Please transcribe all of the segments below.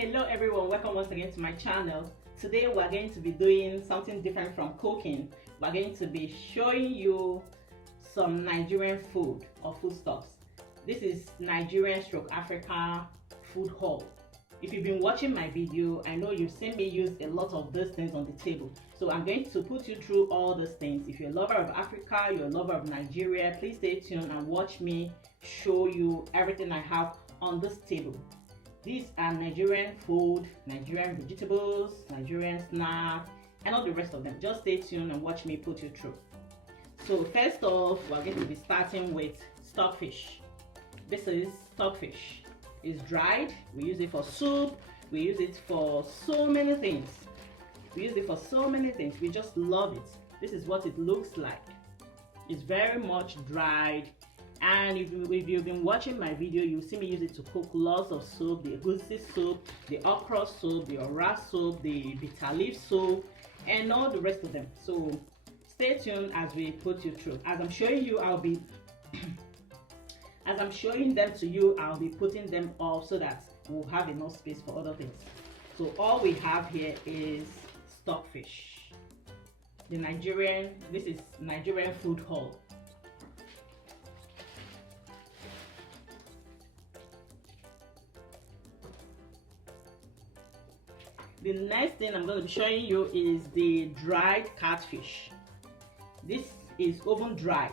Hello everyone, welcome once again to my channel. Today we're going to be doing something different from cooking. We're going to be showing you some Nigerian food or foodstuffs. This is Nigerian / Africa food haul. If you've been watching my video, I know you've seen me use a lot of these things on the table. So I'm going to put you through all these things. If you're a lover of Africa, you're a lover of Nigeria, please stay tuned and watch me show you everything I have on this table. These are Nigerian food, Nigerian vegetables, Nigerian snacks, and all the rest of them. Just stay tuned and watch me put you through. So first off, we're going to be starting with stockfish. This is stockfish. It's dried. We use it for soup. We use it for so many things. We just love it. This is what it looks like. It's very much dried. And if you've been watching my video, you'll see me use it to cook lots of soup, the egusi soup, the okra soup, the ora soup, the Vitalik soup, and all the rest of them. So stay tuned as we put you through. As I'm showing you, as I'm showing them to you, I'll be putting them off so that we'll have enough space for other things. So all we have here is stockfish. This is Nigerian food haul. The next thing I'm going to be showing you is the dried catfish. This is oven dry,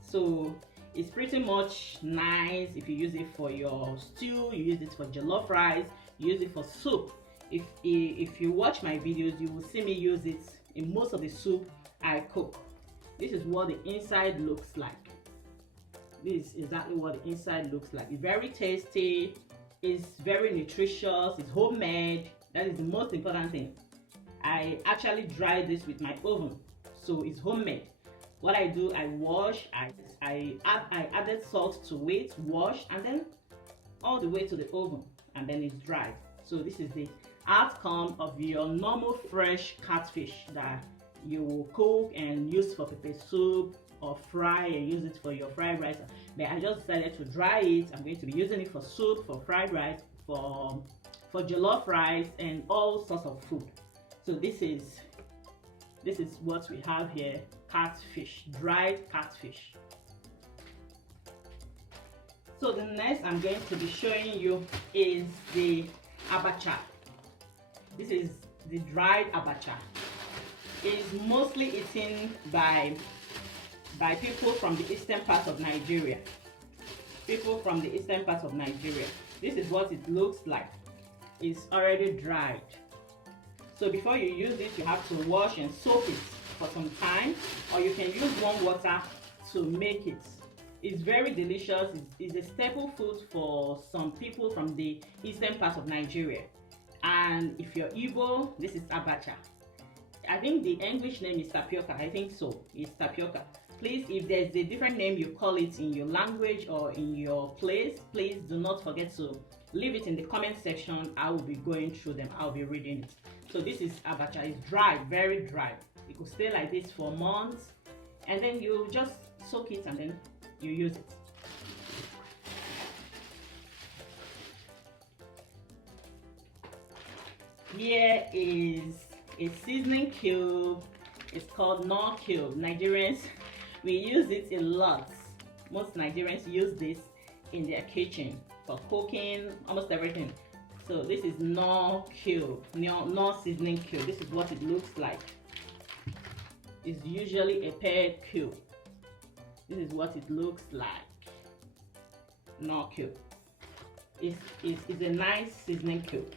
so it's pretty much nice if you use it for your stew, you use it for jollof rice, you use it for soup. If you watch my videos, you will see me use it in most of the soup I cook. This is what the inside looks like. This is exactly what the inside looks like. It's very tasty, it's very nutritious, it's homemade. That is the most important thing. I actually dry this with my oven, so it's homemade. What I do, I wash, I added salt to it, wash, and then all the way to the oven, and then it's dried. So this is the outcome of your normal fresh catfish that you will cook and use for pepper soup or fry and use it for your fried rice. But I just decided to dry it. I'm going to be using it for soup, for fried rice, for jollof rice, and all sorts of food. So this is what we have here: catfish, dried catfish. So the next I'm going to be showing you is the aperture. This is the dried aperture. It's mostly eaten by people from the eastern part of Nigeria. This is what it looks like. It's already dried. So before you use it, you have to wash and soak it for some time, or you can use warm water to make it. It's very delicious. It's a staple food for some people from the eastern part of Nigeria. And if you're Igbo, this is aperture. I think the English name is tapioca. I think so. It's tapioca. Please, if there's a different name you call it in your language or in your place, please do not forget to leave it in the comment section. I will be going through them. I'll be reading it. So this is aperture. It's dry, very dry. It could stay like this for months, and then you just soak it and then you use it. Here is a seasoning cube. It's called Norkill. Nigerians, we use it a lot. Most Nigerians use this in their kitchen for cooking, almost everything. So this is Norkill, Nor seasoning cube. This is what it looks like. It's usually a paired cube. This is what it looks like. Norkill. It's a nice seasoning cube.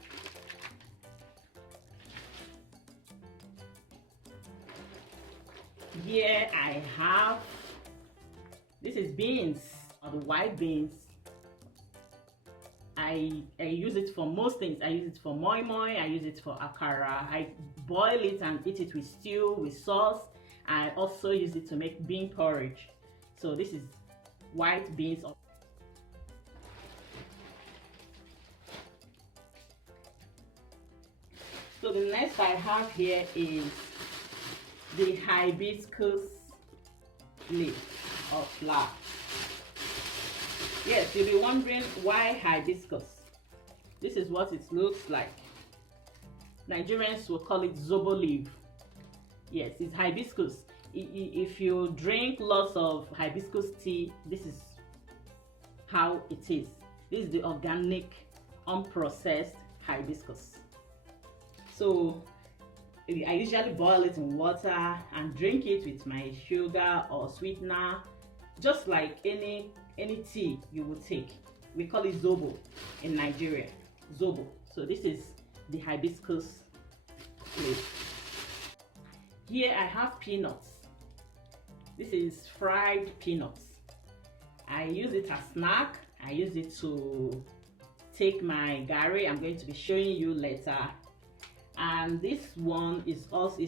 Here I have, this is beans, or the white beans. I use it for most things. I use it for moi moi, I use it for akara. I boil it and eat it with stew, with sauce. I also use it to make bean porridge. So this is white beans. So the next I have here is the hibiscus leaf or flower. Yes, you'll be wondering why hibiscus. This is what it looks like. Nigerians will call it zobo leaf. Yes, it's hibiscus. If you drink lots of hibiscus tea, this is how it is. This is the organic, unprocessed hibiscus. So I usually boil it in water and drink it with my sugar or sweetener, just like any tea you would take. We call it zobo in Nigeria. Zobo. So this is the hibiscus leaf. Here I have peanuts. This is fried peanuts. I use it as snack. I use it to take my gari. I'm going to be showing you later. And this one is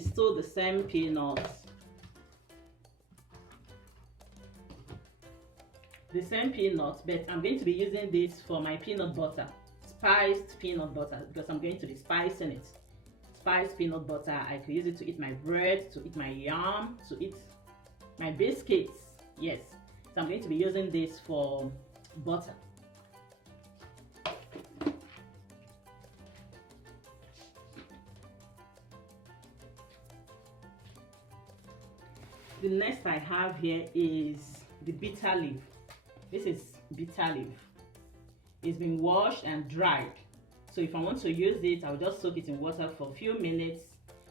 still the same peanuts. The same peanuts, but I'm going to be using this for my peanut butter, spiced peanut butter, because I'm going to be spicing it. Spiced peanut butter. I could use it to eat my bread, to eat my yam, to eat my biscuits. Yes, so I'm going to be using this for butter. The next I have here is the bitter leaf. This is bitter leaf. It's been washed and dried. So if I want to use it, I'll just soak it in water for a few minutes,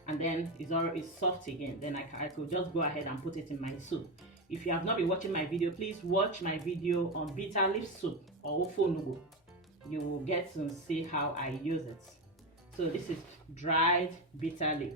and then it's soft again. Then I could just go ahead and put it in my soup. If you have not been watching my video, please watch my video on bitter leaf soup or ofe onugbu. You will get to see how I use it. So this is dried bitter leaf.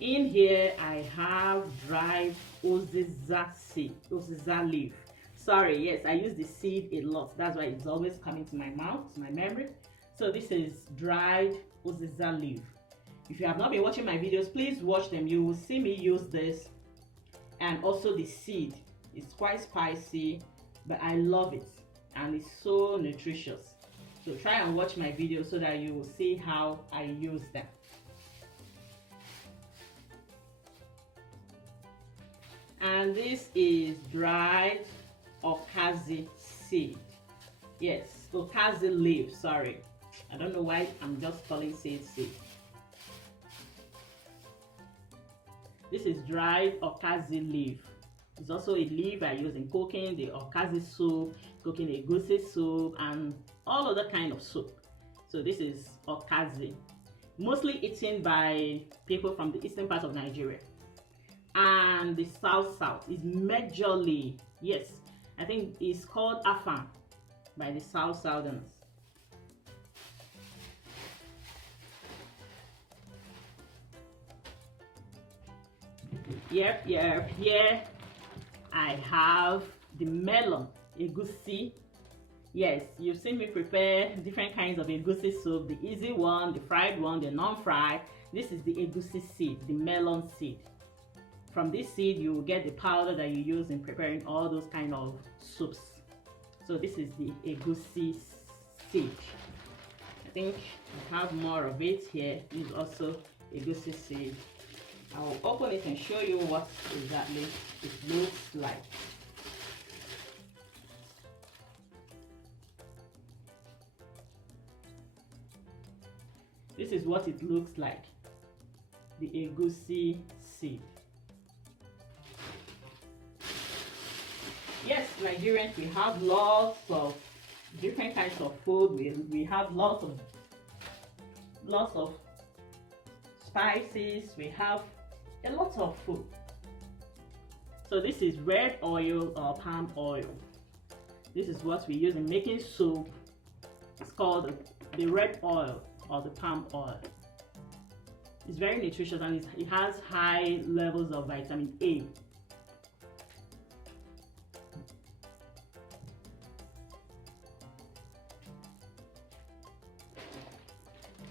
In here I have dried uziza seed, uziza leaf. Sorry, yes, I use the seed a lot. That's why it's always coming to my mouth, to my memory. So this is dried uziza leaf. If you have not been watching my videos, please watch them. You will see me use this. And also the seed. It's quite spicy, but I love it. And it's so nutritious. So try and watch my videos so that you will see how I use them. And this is dried okazi seed. Yes, okazi leaf, sorry. I don't know why I'm just calling seed. This is dried okazi leaf. It's also a leaf I use in cooking the okazi soup, cooking a goosey soup, and all other kind of soup. So this is okazi. Mostly eaten by people from the eastern part of Nigeria. And the south is majorly, yes, I think it's called afam by the southerners. Yep, here I have the melon egusi. Yes, you've seen me prepare different kinds of egusi soup, the easy one, the fried one, the non-fried. This is the egusi seed, the melon seed. From this seed, you will get the powder that you use in preparing all those kind of soups. So this is the egusi seed. I think I have more of it here. This is also egusi seed. I will open it and show you what exactly it looks like. This is what it looks like. The egusi seed. Yes, Nigerians, we have lots of different kinds of food. We have lots of spices. We have a lot of food. So this is red oil or palm oil. This is what we use in making soup. It's called the red oil or the palm oil. It's very nutritious and it has high levels of vitamin A.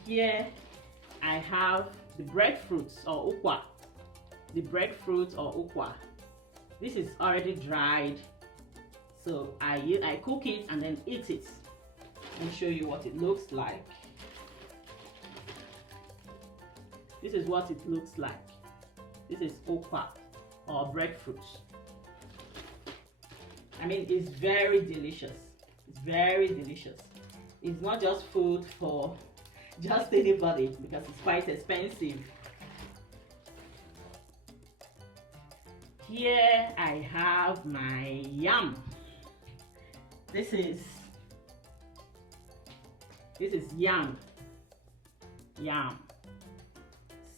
Here I have the breadfruits or ukwa. The breadfruit or ukwa. This is already dried, so I cook it and then eat it. Let me show you what it looks like. This is what it looks like. This is ukwa. or breadfruit. I mean, it's very delicious. It's very delicious. It's not just food for just anybody because it's quite expensive. Here I have my yam. This is yam.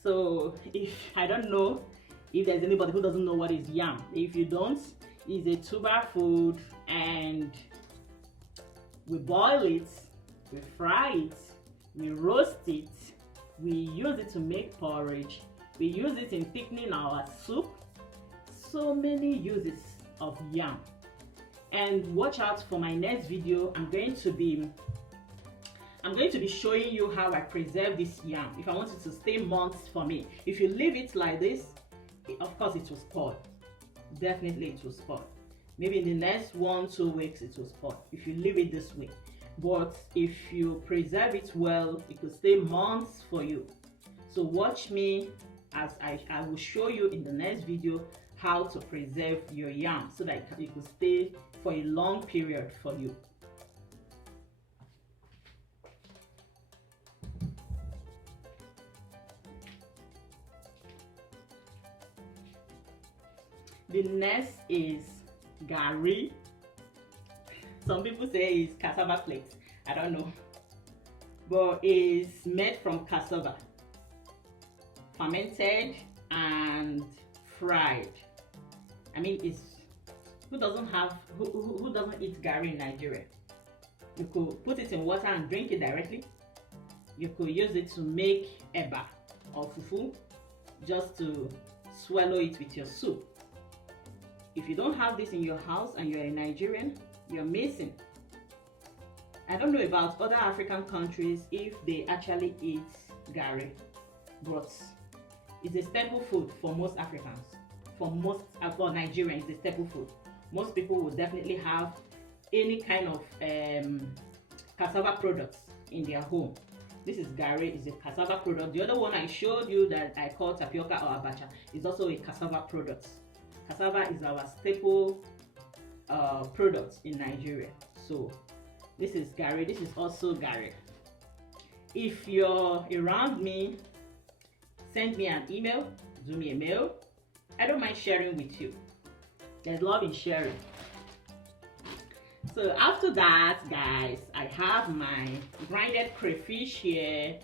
So if I don't know if there's anybody who doesn't know what is yam. If you don't, it's a tuber food, and we boil it, we fry it, we roast it, we use it to make porridge, we use it in thickening our soup. So many uses of yam. And watch out for my next video. I'm going to be showing you how I preserve this yam. If I want it to stay months for me, if you leave it like this, of course it will spoil. Definitely it will spoil. Maybe in the next 1-2 weeks it will spoil if you leave it this way. But if you preserve it well, it will stay months for you. So watch me as I will show you in the next video how to preserve your yam so that it will stay for a long period for you. The next is gari. Some people say it's cassava flakes. I don't know, but it's made from cassava, fermented and fried. I mean, it's who doesn't eat gari in Nigeria? You could put it in water and drink it directly. You could use it to make eba or fufu, just to swallow it with your soup. If you don't have this in your house and you're a Nigerian, you're missing. I don't know about other African countries if they actually eat gari, but it's a staple food for most Africans. For Nigerians, it's a staple food. Most people will definitely have any kind of cassava products in their home. This is gari, is a cassava product. The other one I showed you that I call tapioca or abacha is also a cassava product. Cassava is our staple product in Nigeria. So this is gari. This is also gari. If you're around me, send me an email, do me a mail. I don't mind sharing with you. There's love in sharing. So after that, guys, I have my grinded crayfish here.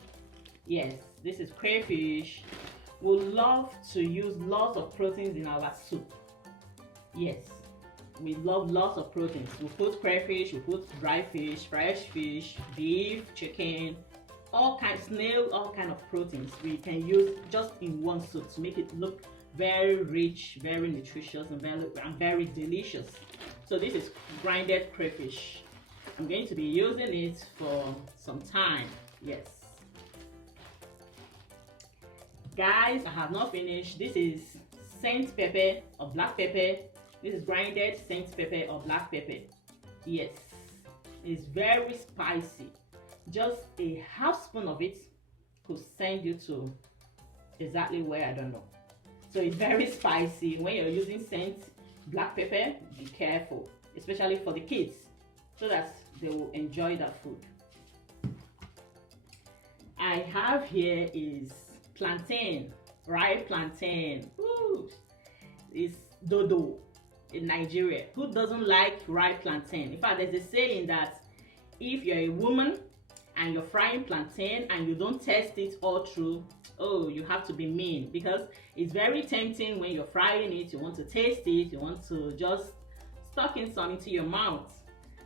Yes, this is crayfish. We love to use lots of proteins in our soup. Yes, we love lots of proteins. We put crayfish, we put dry fish, fresh fish, beef, chicken, all kinds, snail, all kind of proteins we can use just in one soup to make it look very rich, very nutritious, and very delicious. So this is grinded crayfish. I'm going to be using it for some time. Yes. Guys, I have not finished. This is scent pepper or black pepper. This is grinded scent pepper or black pepper. Yes, it's very spicy. Just a half spoon of it could send you to exactly where I don't know. So it's very spicy. When you're using scent black pepper, be careful, especially for the kids, so that they will enjoy that food. I have here is plantain, ripe plantain. Ooh, it's dodo in Nigeria. Who doesn't like ripe plantain? In fact, there's a saying that if you're a woman and you're frying plantain and you don't taste it all through, oh, you have to be mean, because it's very tempting when you're frying it. You want to taste it, you want to just stuck in some into your mouth.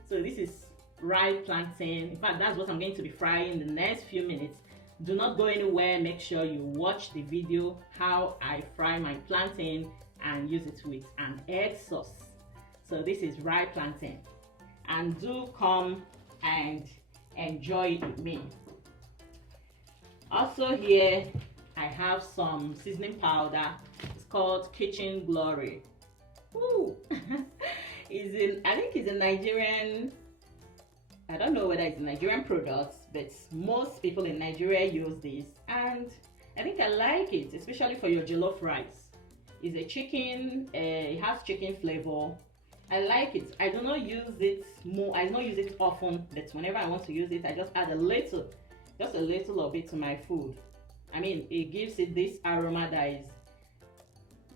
So this is ripe plantain. In fact, that's what I'm going to be frying in the next few minutes. Do not go anywhere. Make sure you watch the video how I fry my plantain and use it with an egg sauce. So this is ripe plantain, and do come and enjoy it with me. Also here I have some seasoning powder. It's called Kitchen Glory. Woo! I think it's a Nigerian, I don't know whether it's a Nigerian product, but most people in Nigeria use this, and I think I like it, especially for your jollof rice. It's a chicken, it has chicken flavor. I like it. I do not use it more, I don't use it often, but whenever I want to use it, I just add a little of it to my food. I mean, it gives it this aroma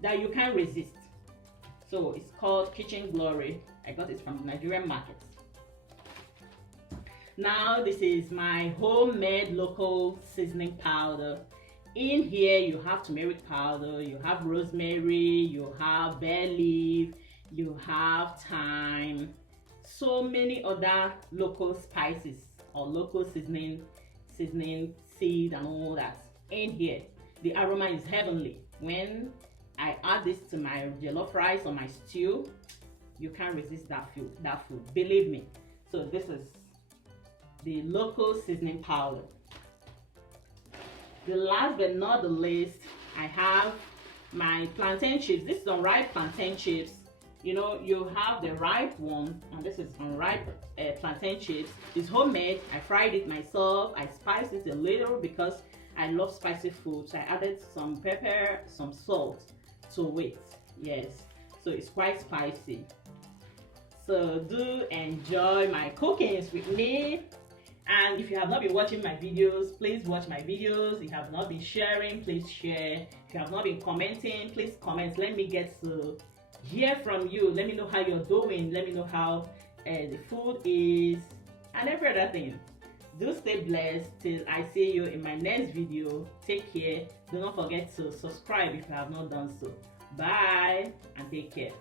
that you can't resist. So it's called Kitchen Glory. I got it from the Nigerian market. Now this is my homemade local seasoning powder. In here you have turmeric powder, you have rosemary, you have bay leaf, you have thyme, so many other local spices or local seasoning seed and all that in here. The aroma is heavenly. When I add this to my jollof rice or my stew, you can't resist that food, believe me. So this is the local seasoning powder. The last but not the least, I have my plantain chips. This is unripe plantain chips. You know, you have the ripe one, and this is unripe plantain chips. It's homemade. I fried it myself. I spiced it a little because I love spicy food. So I added some pepper, some salt to it. Yes, so it's quite spicy. So do enjoy my cookings with me. And if you have not been watching my videos, please watch my videos. If you have not been sharing, please share. If you have not been commenting, please comment. Let me get to hear from you. Let me know how you're doing. Let me know how the food is and every other thing. Do stay blessed till I see you in my next video. Take care. Do not forget to subscribe if you have not done so. Bye and take care.